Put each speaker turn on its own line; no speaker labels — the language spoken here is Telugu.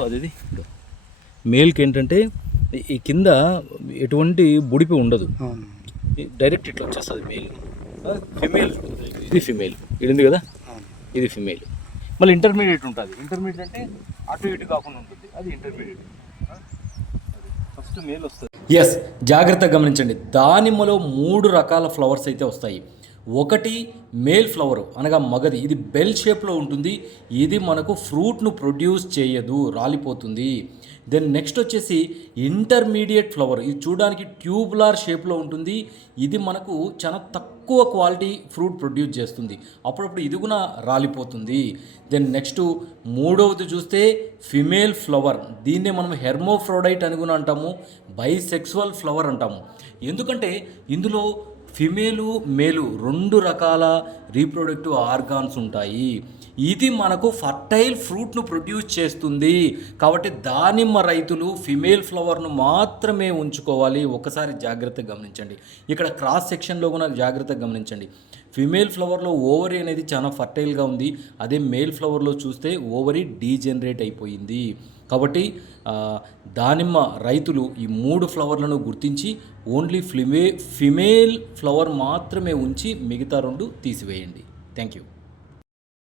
అది. మేల్కి ఏంటంటే ఈ- కింద ఎటువంటి బుడిపి ఉండదు. డైరెక్ట్ ఇట్లా వచ్చేస్తుంది మేల్. ఫిమేల్ ఇది ఫిమేల్ ఇది కదా? ఇది ఫిమేల్ మళ్ళీ ఇంటర్మీడియట్ ఉంటుంది. ఇంటర్మీడియట్ అంటే అటు ఇటు కాకుండా ఉంటుంది. అది ఇంటర్మీడియట్ ఫస్ట్ మేల్ వస్తుంది. ఎస్ జాగ్రత్తగా గమనించండి. దానిమ్మలో మూడు రకాల ఫ్లవర్స్ అయితే వస్తాయి. ఒకటి మేల్ ఫ్లవర్ అనగా మగది. ఇది బెల్ షేప్లో ఉంటుంది. ఇది మనకు ఫ్రూట్ను ప్రొడ్యూస్ చేయదు. రాలిపోతుంది. దెన్ నెక్స్ట్ వచ్చేసి ఇంటర్మీడియట్ ఫ్లవర్. ఇది చూడడానికి ట్యూబులార్ షేప్లో ఉంటుంది. ఇది మనకు చాలా తక్కువ క్వాలిటీ ఫ్రూట్ ప్రొడ్యూస్ చేస్తుంది. అప్పుడప్పుడు ఇది కూడా రాలిపోతుంది. దెన్ నెక్స్ట్ మూడవది చూస్తే ఫిమేల్ ఫ్లవర్. దీన్నే మనం హెర్మోఫ్రోడైట్ అని కూడా అంటాము. బైసెక్సువల్ ఫ్లవర్ అంటాము. ఎందుకంటే ఇందులో ఫిమేలు మేలు రెండు రకాల రీప్రొడక్టివ్ ఆర్గాన్స్ ఉంటాయి. ఇది మనకు ఫర్టైల్ ఫ్రూట్ను ప్రొడ్యూస్ చేస్తుంది. కాబట్టి దానిమ్మ రైతులు ఫిమేల్ ఫ్లవర్ను మాత్రమే ఉంచుకోవాలి. ఒకసారి జాగ్రత్తగా గమనించండి. ఇక్కడ క్రాస్ సెక్షన్లో కూడా జాగ్రత్తగా గమనించండి. ఫిమేల్ ఫ్లవర్లో ఓవరీ అనేది చాలా ఫర్టైల్గా ఉంది. అదే మేల్ ఫ్లవర్లో చూస్తే ఓవరీ డీజనరేట్ అయిపోయింది. కాబట్టి దానిమ్మ రైతులు ఈ మూడు ఫ్లవర్లను గుర్తించి ఓన్లీ ఫిమే ఫిమేల్ ఫ్లవర్ మాత్రమే ఉంచి మిగతా రెండు తీసివేయండి. Thank you.